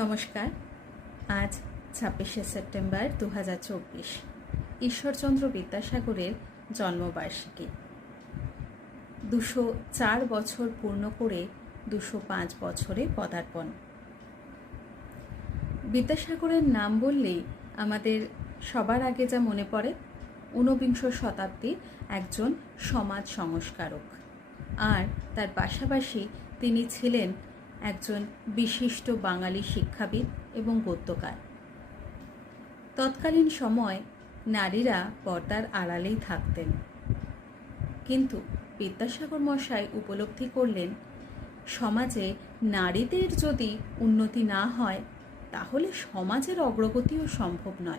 নমস্কার। আজ ছাব্বিশে সেপ্টেম্বর দু হাজার চব্বিশ, ঈশ্বরচন্দ্র বিদ্যাসাগরের জন্মবার্ষিকী। দুশো চার বছর পূর্ণ করে দুশো পাঁচ বছরে পদার্পণ। বিদ্যাসাগরের নাম বললেই আমাদের সবার আগে যা মনে পড়ে, ঊনবিংশ শতাব্দীর একজন সমাজ সংস্কারক। আর তার পাশাপাশি তিনি ছিলেন একজন বিশিষ্ট বাঙালি শিক্ষাবিদ এবং গদ্যকার। তৎকালীন সময় নারীরা পর্দার আড়ালেই থাকতেন। কিন্তু বিদ্যাসাগর মশাই উপলব্ধি করলেন, সমাজে নারীদের যদি উন্নতি না হয়, তাহলে সমাজের অগ্রগতিও সম্ভব নয়।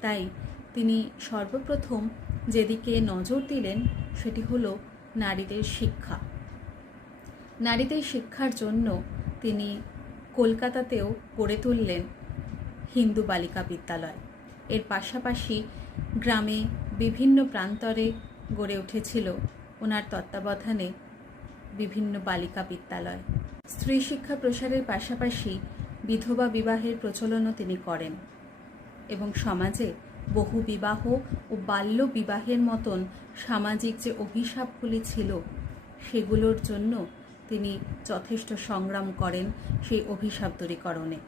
তাই তিনি সর্বপ্রথম যেদিকে নজর দিলেন, সেটি হলো নারীদের শিক্ষা। নারীদের শিক্ষার জন্য তিনি কলকাতাতেও গড়ে তুললেন হিন্দু বালিকা বিদ্যালয়। এর পাশাপাশি গ্রামে বিভিন্ন প্রান্তরে গড়ে উঠেছিল ওনার তত্ত্বাবধানে বিভিন্ন বালিকা বিদ্যালয়। স্ত্রী শিক্ষা প্রসারের পাশাপাশি বিধবা বিবাহের প্রচলনও তিনি করেন এবং সমাজে বহু বিবাহ ও বাল্য বিবাহের মতন সামাজিক যে অভিশাপগুলি ছিল সেগুলোর জন্য তিনি যথেষ্ট সংগ্রাম করেন সেই অভিশাপ দূরীকরণে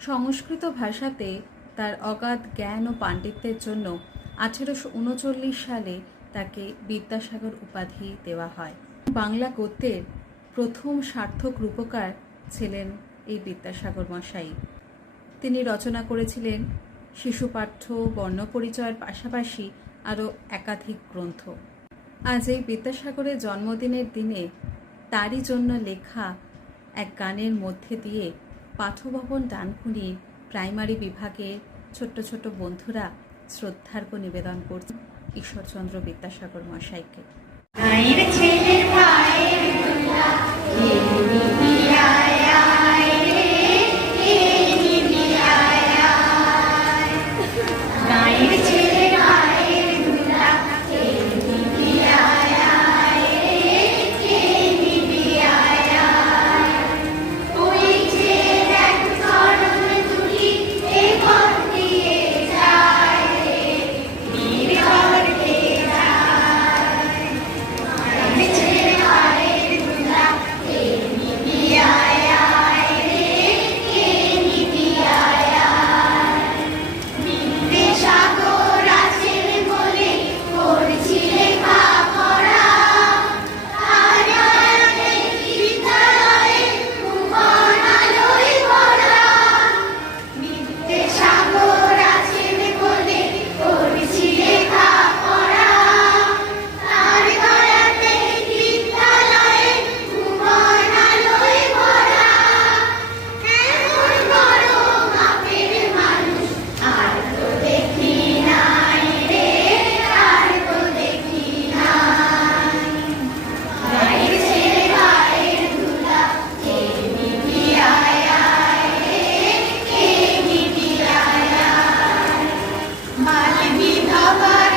সংস্কৃত ভাষাতে তার অগাধ জ্ঞান ও পাণ্ডিত্যের জন্য আঠেরোশো উনচল্লিশ সালে তাকে বিদ্যাসাগর উপাধি দেওয়া হয়। বাংলা গদ্যের প্রথম সার্থক রূপকার ছিলেন এই বিদ্যাসাগর মশাই। তিনি রচনা করেছিলেন শিশুপাঠ্য, বর্ণপরিচয়ের পাশাপাশি আরও একাধিক গ্রন্থ। আজ এই বিদ্যাসাগরের জন্মদিনের দিনে তারই জন্য লেখা এক গানের মধ্যে দিয়ে পাঠভবন ডানকুনি প্রাইমারি বিভাগে ছোট্ট ছোট বন্ধুরা শ্রদ্ধার্ঘ নিবেদন করছেন ঈশ্বরচন্দ্র বিদ্যাসাগর মশাইকে my beloved.